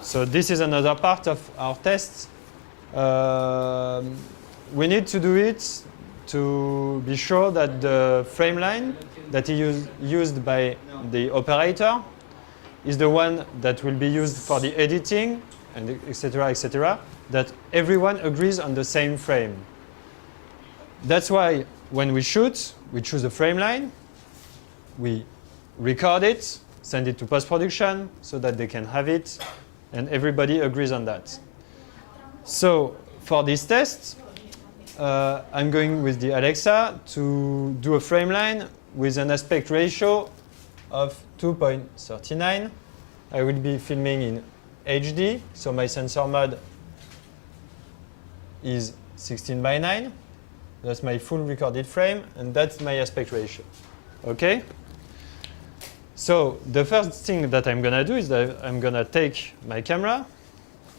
So this is another part of our test. We need to do it to be sure that the Frameline that is used by the operator is the one that will be used for the editing, and etc., that everyone agrees on the same frame. That's why when we shoot, we choose a Frameline, we record it, send it to post-production so that they can have it, and everybody agrees on that. So for this test, I'm going with the Alexa to do a Frameline with an aspect ratio of 2.39. I will be filming in HD, so my sensor mode is 16:9. That's my full recorded frame, and that's my aspect ratio. Okay? So the first thing that I'm going to do is that I'm going to take my camera.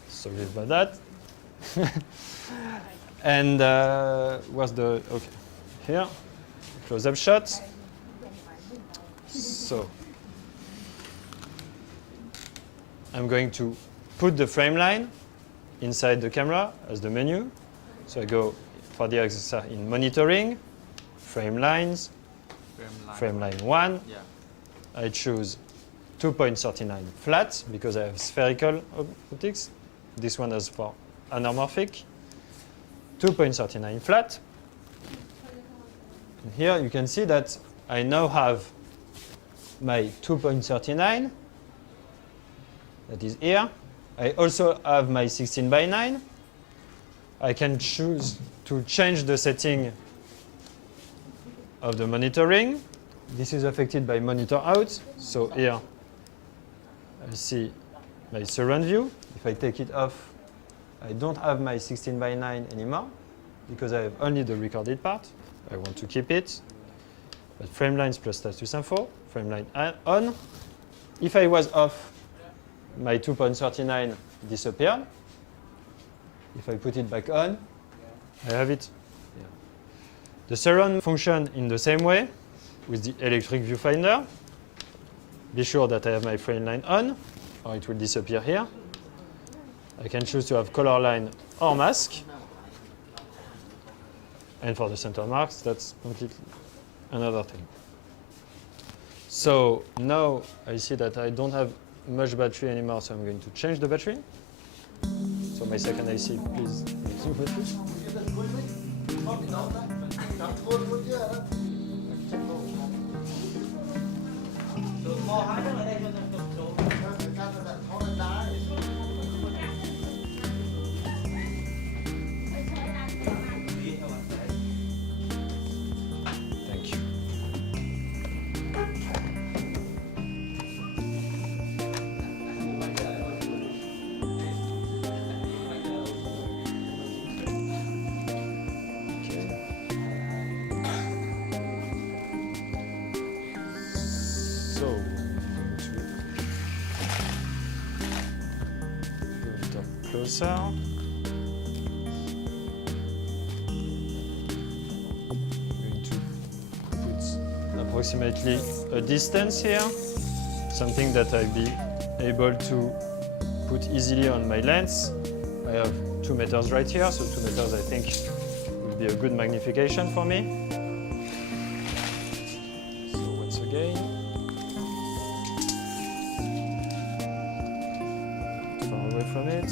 Sorry about that. And where's the, okay, here, close-up shot. So I'm going to put the Frameline inside the camera as the menu. So I go for the exercise in monitoring, Framelines, Frameline 1. Yeah. I choose 2.39 flat because I have spherical optics. This one is for anamorphic. 2.39 flat. And here you can see that I now have my 2.39. That is here. I also have my 16:9. I can choose to change the setting of the monitoring. This is affected by monitor out. So here I see my surround view. If I take it off, I don't have my 16:9 anymore because I have only the recorded part. I want to keep it. But Framelines plus status info, Frameline on. If I was off, my 2.39 disappeared. If I put it back on, I have it. Yeah. The surround function in the same way with the electric viewfinder. Be sure that I have my Frameline on, or it will disappear here. I can choose to have color line or mask. And for the center marks, that's completely another thing. So now I see that I don't have much battery anymore, so I'm going to change the battery. So my second IC, please. Thank you. Closer. I'm going to put approximately a distance here, something that I'll be able to put easily on my lens. I have 2 meters right here, so 2 meters I think will be a good magnification for me. So once again, far away from it.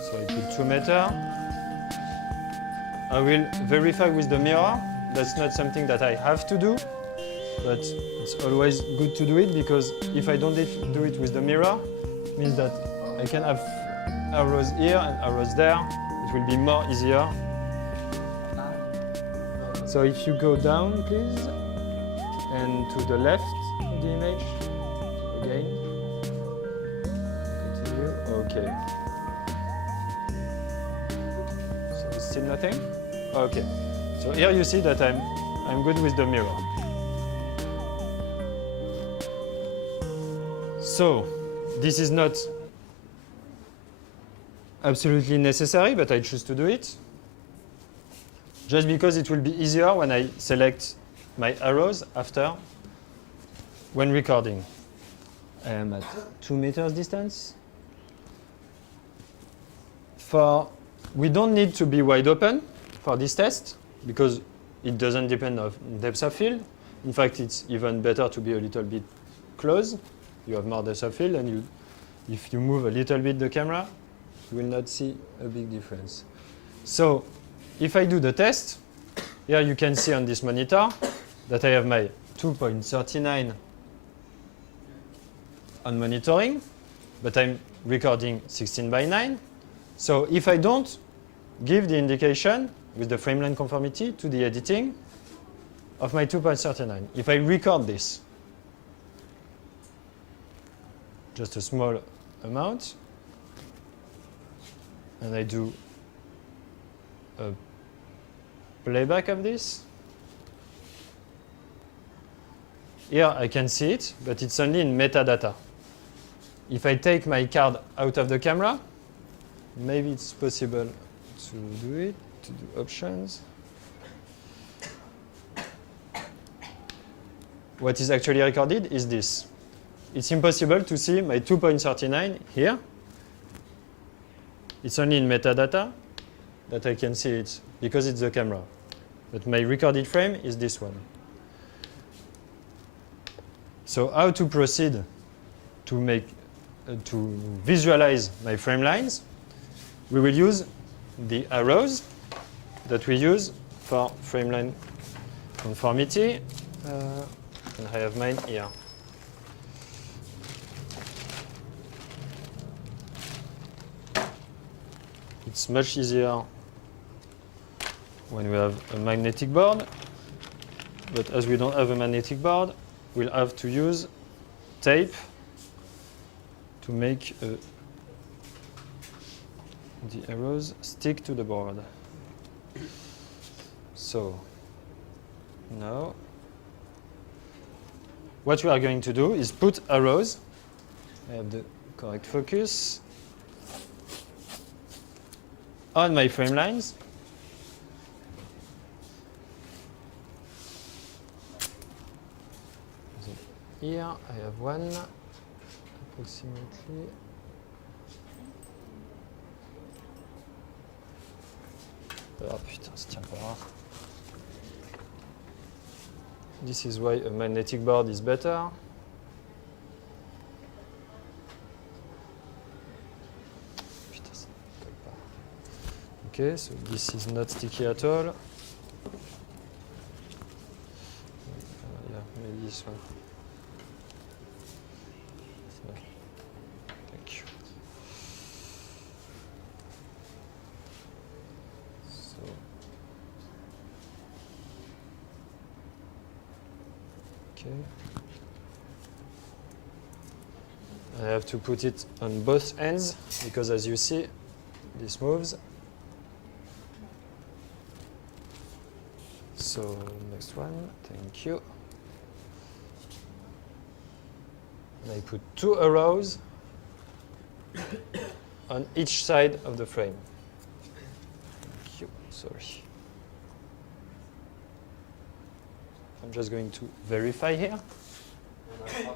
So I put 2 meters. I will verify with the mirror. That's not something that I have to do, but it's always good to do it because if I don't do it with the mirror, it means that I can have arrows here and arrows there. It will be more easier. So if you go down, please, and to the left of the image, again, continue, okay. Still nothing? Okay. So here you see that I'm good with the mirror. So this is not absolutely necessary, but I choose to do it. Just because it will be easier when I select my arrows after when recording. I am at 2 meters distance. We don't need to be wide open for this test because it doesn't depend on depth of field. In fact, it's even better to be a little bit close. You have more depth of field, and if you move a little bit the camera, you will not see a big difference. So if I do the test, here you can see on this monitor that I have my 2.39 on monitoring, but I'm recording 16:9. So if I don't give the indication with the Frameline conformity to the editing of my 2.39, if I record this, just a small amount, and I do a playback of this, here I can see it, but it's only in metadata. If I take my card out of the camera, maybe it's possible to do it, to do options. What is actually recorded is this. It's impossible to see my 2.39 here. It's only in metadata that I can see it because it's the camera. But my recorded frame is this one. So how to proceed to visualize my frame lines? We will use the arrows that we use for Frameline conformity. And I have mine here. It's much easier when we have a magnetic board, but as we don't have a magnetic board, we'll have to use tape to make the arrows stick to the board. So now what we are going to do is put arrows. I have the correct focus on my frame lines. So here I have one approximately. Oh putain, ça tient pas. This is why a magnetic board is better. Putain, ça ne colle pas. Okay, so this is not sticky at all. Yeah, maybe this one. So, thank you. So, okay. I have to put it on both ends because, as you see, this moves. So next one, thank you. And I put 2 arrows on each side of the frame. Thank you. Sorry. I'm just going to verify here.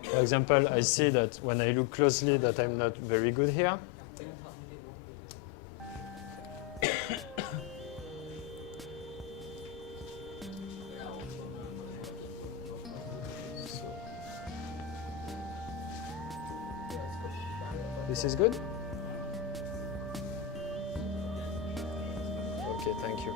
For example, I see that when I look closely that I'm not very good here. So, this is good? Okay, thank you.